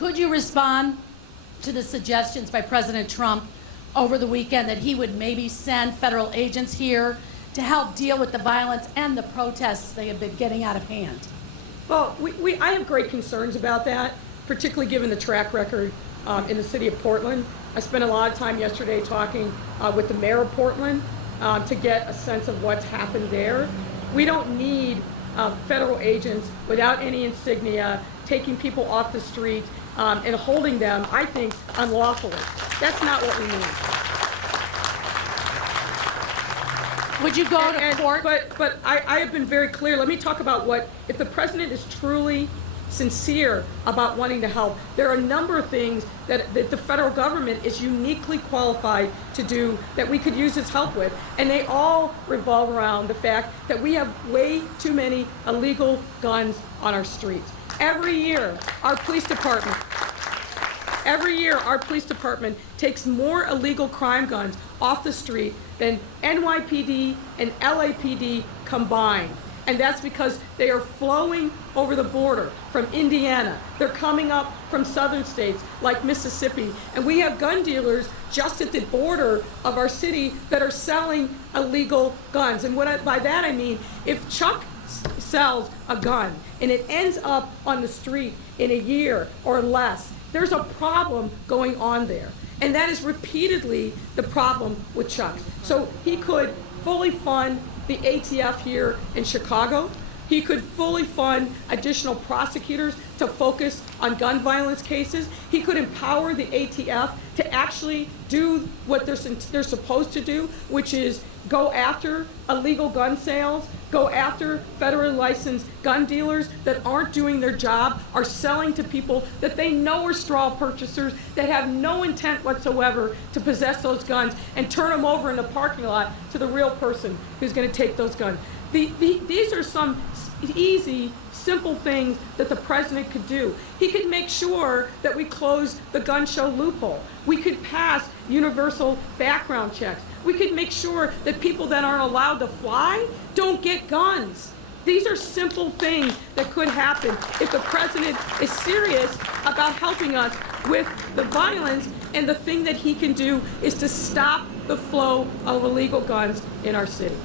Could you respond to the suggestions by President Trump over the weekend that he would maybe send federal agents here to help deal with the violence and the protests they have been getting out of hand? Well, I have great concerns about that, particularly given the track record in the city of Portland. I spent a lot of time yesterday talking with the mayor of Portland to get a sense of what's happened there. We don't need federal agents without any insignia taking people off the street and holding them, I think, unlawfully. That's not what we need. Would you go to court? But I have been very clear. Let me talk about what, if the president is truly sincere about wanting to help, there are a number of things that the federal government is uniquely qualified to do that we could use his help with. And they all revolve around the fact that we have way too many illegal guns on our streets. Every year, our police department takes more illegal crime guns off the street than NYPD and LAPD combined. And that's because they are flowing over the border from Indiana. They're coming up from southern states like Mississippi. And we have gun dealers just at the border of our city that are selling illegal guns. And by that I mean, if Chuck sells a gun and it ends up on the street in a year or less, there's a problem going on there. And that is repeatedly the problem with Chuck. So he could fully fund the ATF here in Chicago. He could fully fund additional prosecutors to focus on gun violence cases. He could empower the ATF to actually do what they're supposed to do, which is go after illegal gun sales, go after federally licensed gun dealers that aren't doing their job, are selling to people that they know are straw purchasers that have no intent whatsoever to possess those guns, and turn them over in the parking lot to the real person who's going to take those guns. These are some easy, simple things that the president could do. He could make sure that we close the gun show loophole. We could pass universal background checks. We could make sure that people that aren't allowed to fly don't get guns. These are simple things that could happen if the president is serious about helping us with the violence, and the thing that he can do is to stop the flow of illegal guns in our city.